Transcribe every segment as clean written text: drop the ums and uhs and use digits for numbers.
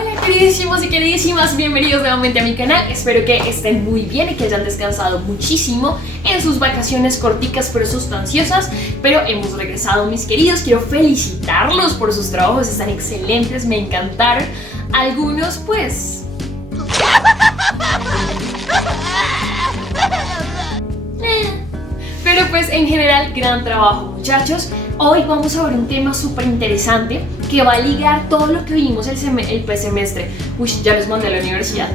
Hola queridísimos y queridísimas, bienvenidos nuevamente a mi canal. Espero que estén muy bien y que hayan descansado muchísimo en sus vacaciones corticas pero sustanciosas. Pero hemos regresado, mis queridos. Quiero felicitarlos por sus trabajos, están excelentes, me encantaron. Algunos pues... Pero pues en general, gran trabajo, muchachos. Hoy vamos a ver un tema súper interesante que va a ligar todo lo que vimos el semestre. Uy, ya los mandé a la universidad.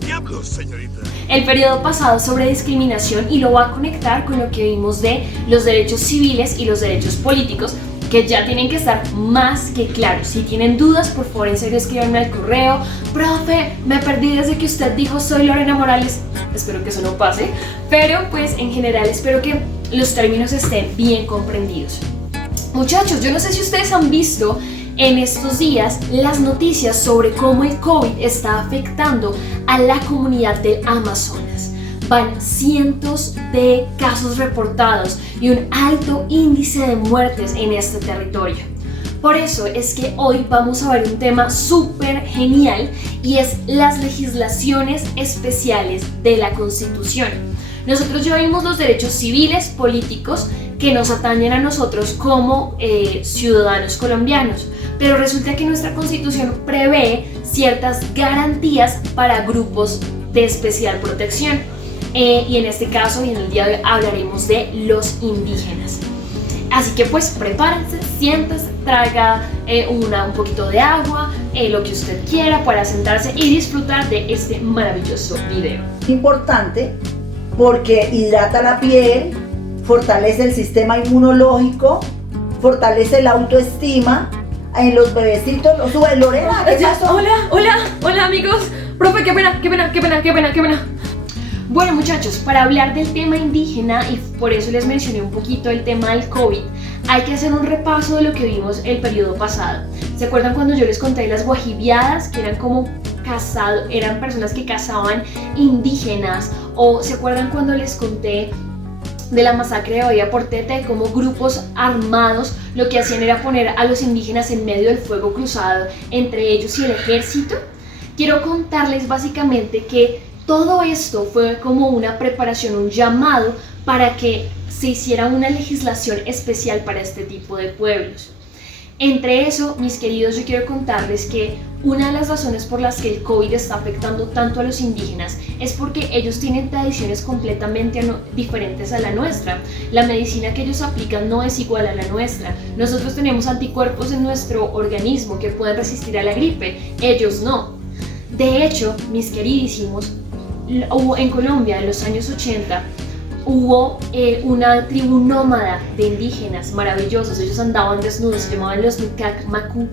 ¡Diablos, señorita! El periodo pasado sobre discriminación, y lo va a conectar con lo que vimos de los derechos civiles y los derechos políticos, que ya tienen que estar más que claros. Si tienen dudas, por favor, en serio, escríbanme al correo. Profe, me perdí desde que usted dijo soy Lorena Morales. Espero que eso no pase, pero pues en general espero que los términos estén bien comprendidos. Muchachos, yo no sé si ustedes han visto en estos días las noticias sobre cómo el COVID está afectando a la comunidad del Amazonas. Van cientos de casos reportados y un alto índice de muertes en este territorio. Por eso es que hoy vamos a ver un tema súper genial, y es las legislaciones especiales de la Constitución. Nosotros ya vimos los derechos civiles, políticos, que nos atañen a nosotros como ciudadanos colombianos, pero resulta que nuestra Constitución prevé ciertas garantías para grupos de especial protección, y en este caso y en el día de hoy hablaremos de los indígenas. Así que pues prepárense, siéntense, traiga un poquito de agua, lo que usted quiera para sentarse y disfrutar de este maravilloso video. Importante porque hidrata la piel, fortalece el sistema inmunológico, fortalece la autoestima. En los bebecitos lo sube. Lorena, ¿qué pasó? Hola amigos. Profe, qué pena. Bueno, muchachos, para hablar del tema indígena, y por eso les mencioné un poquito el tema del COVID, hay que hacer un repaso de lo que vimos el periodo pasado. ¿Se acuerdan cuando yo les conté las guajibiadas, que eran como eran personas que cazaban indígenas? ¿O se acuerdan cuando les conté de la masacre de Bahía Portete, cómo grupos armados lo que hacían era poner a los indígenas en medio del fuego cruzado entre ellos y el ejército? Quiero contarles básicamente que todo esto fue como una preparación, un llamado para que se hiciera una legislación especial para este tipo de pueblos. Entre eso, mis queridos, yo quiero contarles que una de las razones por las que el COVID está afectando tanto a los indígenas es porque ellos tienen tradiciones completamente diferentes a la nuestra. La medicina que ellos aplican no es igual a la nuestra. Nosotros tenemos anticuerpos en nuestro organismo que pueden resistir a la gripe, ellos no. De hecho, mis queridísimos, en Colombia en los años 80 hubo una tribu nómada de indígenas maravillosos. Ellos andaban desnudos, se llamaban los Nukak Maku,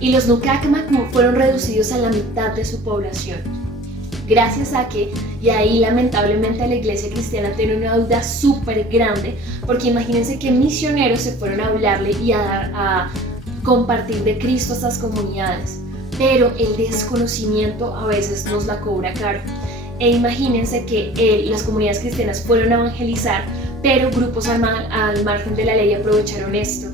y los Nukak Maku fueron reducidos a la mitad de su población gracias a que, y ahí lamentablemente la iglesia cristiana tiene una deuda súper grande, porque imagínense que misioneros se fueron a hablarle y a compartir de Cristo a estas comunidades, pero el desconocimiento a veces nos la cobra caro. E imagínense que las comunidades cristianas fueron a evangelizar, pero grupos al margen de la ley aprovecharon esto.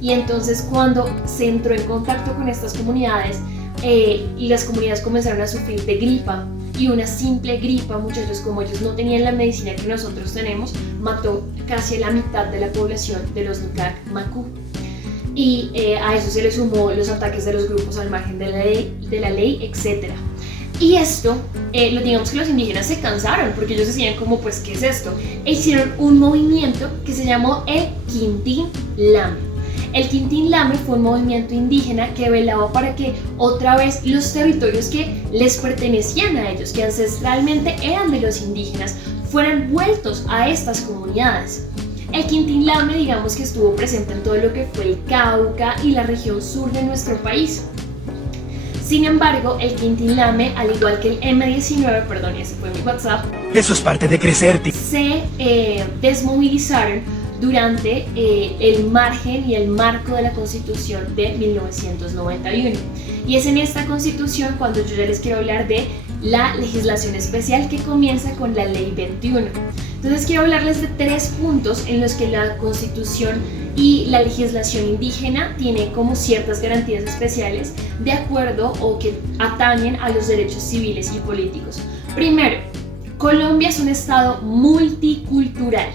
Y entonces cuando se entró en contacto con estas comunidades, y las comunidades comenzaron a sufrir de gripa, y una simple gripa, muchachos, como ellos no tenían la medicina que nosotros tenemos, mató casi a la mitad de la población de los Nukak Maku. Y a eso se le sumó los ataques de los grupos al margen de la ley, etc. Y esto, digamos que los indígenas se cansaron, porque ellos decían como, pues, ¿qué es esto? E hicieron un movimiento que se llamó el Quintín Lame. El Quintín Lame fue un movimiento indígena que velaba para que otra vez los territorios que les pertenecían a ellos, que ancestralmente eran de los indígenas, fueran vueltos a estas comunidades. El Quintín Lame, digamos que estuvo presente en todo lo que fue el Cauca y la región sur de nuestro país. Sin embargo, el Quintín Lame, al igual que el M19, perdón, ese fue mi WhatsApp, Eso es parte de crecer, se desmovilizaron durante el margen y el marco de la Constitución de 1991. Y es en esta Constitución cuando yo ya les quiero hablar de la legislación especial, que comienza con la Ley 21. Entonces quiero hablarles de 3 puntos en los que la Constitución y la legislación indígena tiene como ciertas garantías especiales de acuerdo o que atañen a los derechos civiles y políticos. Primero, Colombia es un estado multicultural.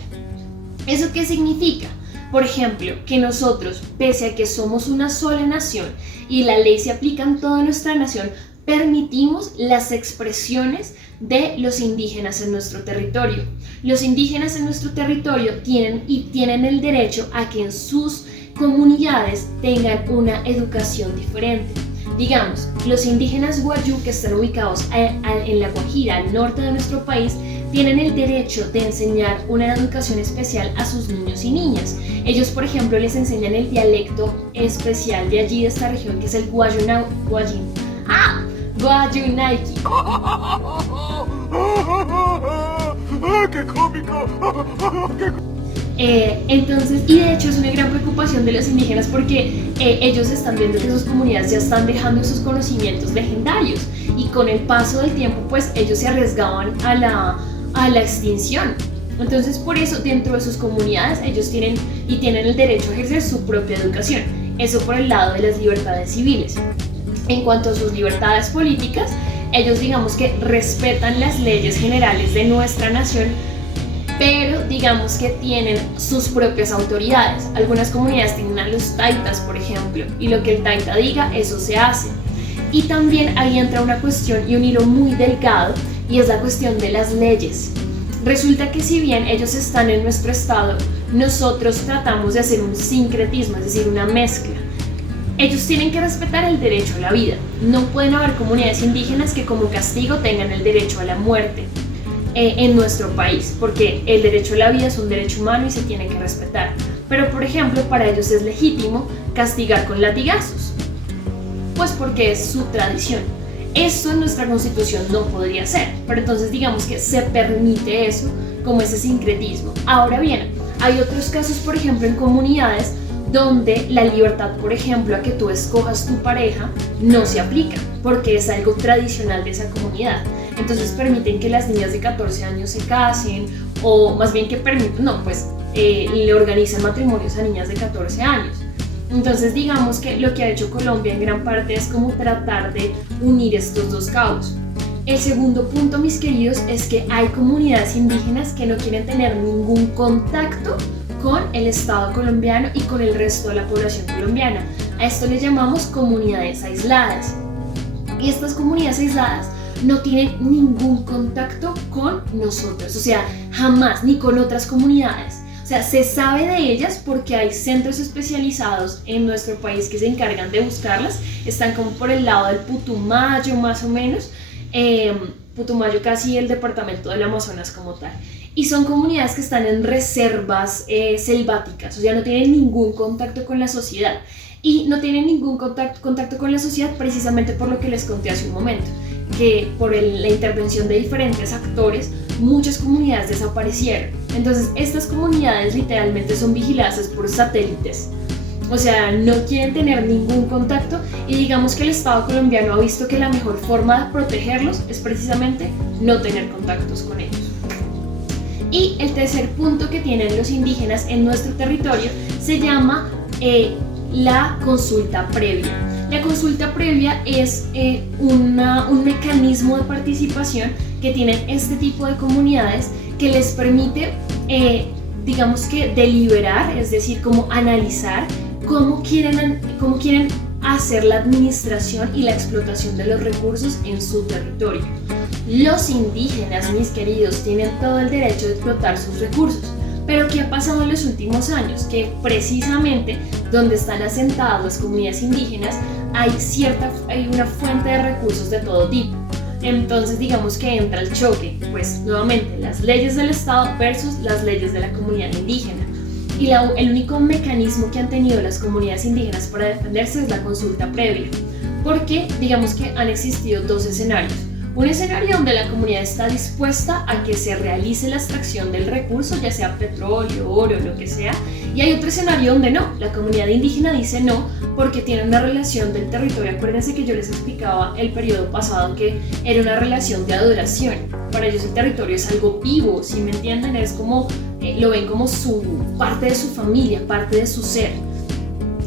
¿Eso qué significa? Por ejemplo, que nosotros, pese a que somos una sola nación y la ley se aplica en toda nuestra nación, permitimos las expresiones de los indígenas en nuestro territorio. Los indígenas en nuestro territorio tienen el derecho a que en sus comunidades tengan una educación diferente. Digamos, los indígenas guayú que están ubicados en La Guajira, al norte de nuestro país, tienen el derecho de enseñar una educación especial a sus niños y niñas. Ellos, por ejemplo, les enseñan el dialecto especial de allí, de esta región, que es el Guayunaiki. ¡Qué cómico! Entonces, y de hecho es una gran preocupación de los indígenas porque ellos están viendo que sus comunidades ya están dejando esos conocimientos legendarios y con el paso del tiempo pues ellos se arriesgaban a la extinción. Entonces por eso dentro de sus comunidades ellos tienen el derecho a ejercer su propia educación. Eso por el lado de las libertades civiles. En cuanto a sus libertades políticas, ellos digamos que respetan las leyes generales de nuestra nación, pero digamos que tienen sus propias autoridades. Algunas comunidades tienen a los taitas, por ejemplo, y lo que el taita diga, eso se hace. Y también ahí entra una cuestión y un hilo muy delgado, y es la cuestión de las leyes. Resulta que si bien ellos están en nuestro estado, nosotros tratamos de hacer un sincretismo, es decir, una mezcla. Ellos tienen que respetar el derecho a la vida. No pueden haber comunidades indígenas que como castigo tengan el derecho a la muerte en nuestro país, porque el derecho a la vida es un derecho humano y se tiene que respetar. Pero, por ejemplo, para ellos es legítimo castigar con latigazos, pues porque es su tradición. Esto en nuestra constitución no podría ser, pero entonces digamos que se permite eso como ese sincretismo. Ahora bien, hay otros casos, por ejemplo, en comunidades donde la libertad, por ejemplo, a que tú escojas tu pareja no se aplica, porque es algo tradicional de esa comunidad. Entonces permiten que las niñas de 14 años se casen, o más bien que permiten, le organizan matrimonios a niñas de 14 años. Entonces digamos que lo que ha hecho Colombia en gran parte es como tratar de unir estos dos cabos. El segundo punto, mis queridos, es que hay comunidades indígenas que no quieren tener ningún contacto con el Estado colombiano y con el resto de la población colombiana. A esto le llamamos comunidades aisladas. Y estas comunidades aisladas no tienen ningún contacto con nosotros, o sea, jamás, ni con otras comunidades. O sea, se sabe de ellas porque hay centros especializados en nuestro país que se encargan de buscarlas. Están como por el lado del Putumayo, más o menos. Putumayo, casi el departamento del Amazonas como tal. Y son comunidades que están en reservas selváticas, o sea, no tienen ningún contacto con la sociedad. Y no tienen ningún contacto con la sociedad precisamente por lo que les conté hace un momento, que por la intervención de diferentes actores, muchas comunidades desaparecieron. Entonces, estas comunidades literalmente son vigiladas por satélites. O sea, no quieren tener ningún contacto y digamos que el Estado colombiano ha visto que la mejor forma de protegerlos es precisamente no tener contactos con ellos. Y el tercer punto que tienen los indígenas en nuestro territorio se llama la consulta previa. La consulta previa es un mecanismo de participación que tienen este tipo de comunidades que les permite, digamos que deliberar, es decir, como analizar cómo quieren hacer la administración y la explotación de los recursos en su territorio. Los indígenas, mis queridos, tienen todo el derecho de explotar sus recursos. Pero ¿qué ha pasado en los últimos años? Que precisamente donde están asentadas las comunidades indígenas hay una fuente de recursos de todo tipo. Entonces digamos que entra el choque, pues nuevamente las leyes del Estado versus las leyes de la comunidad indígena. Y el único mecanismo que han tenido las comunidades indígenas para defenderse es la consulta previa. Porque digamos que han existido dos escenarios. Un escenario donde la comunidad está dispuesta a que se realice la extracción del recurso, ya sea petróleo, oro, lo que sea, y hay otro escenario donde no, la comunidad indígena dice no porque tiene una relación del territorio. Acuérdense que yo les explicaba el periodo pasado que era una relación de adoración. Para ellos el territorio es algo vivo, ¿sí me entienden? Es como, lo ven como parte de su familia, parte de su ser.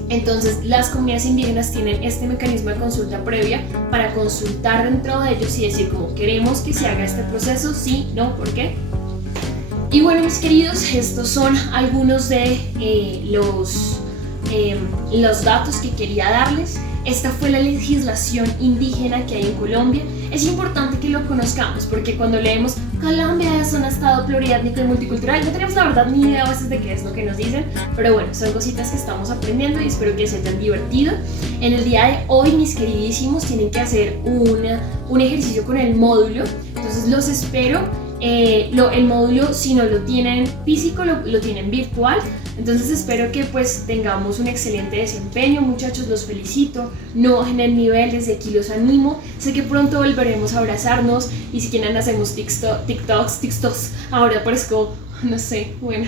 Entonces las comunidades indígenas tienen este mecanismo de consulta previa para consultar dentro de ellos y decir como queremos que se haga este proceso, sí, no, ¿por qué? Y bueno, mis queridos, estos son algunos de los datos que quería darles. Esta fue la legislación indígena que hay en Colombia. Es importante que lo conozcamos porque cuando leemos Colombia es un estado pluriétnico y multicultural, no tenemos la verdad ni idea a veces de qué es lo que nos dicen, pero bueno, son cositas que estamos aprendiendo y espero que se hayan divertido. En el día de hoy, mis queridísimos, tienen que hacer un ejercicio con el módulo, entonces los espero. El módulo, si no lo tienen físico, lo tienen virtual. Entonces espero que pues tengamos un excelente desempeño, muchachos, los felicito, no bajen el nivel, desde aquí los animo, sé que pronto volveremos a abrazarnos y si quieren hacemos TikToks, ahora parezco, no sé, bueno,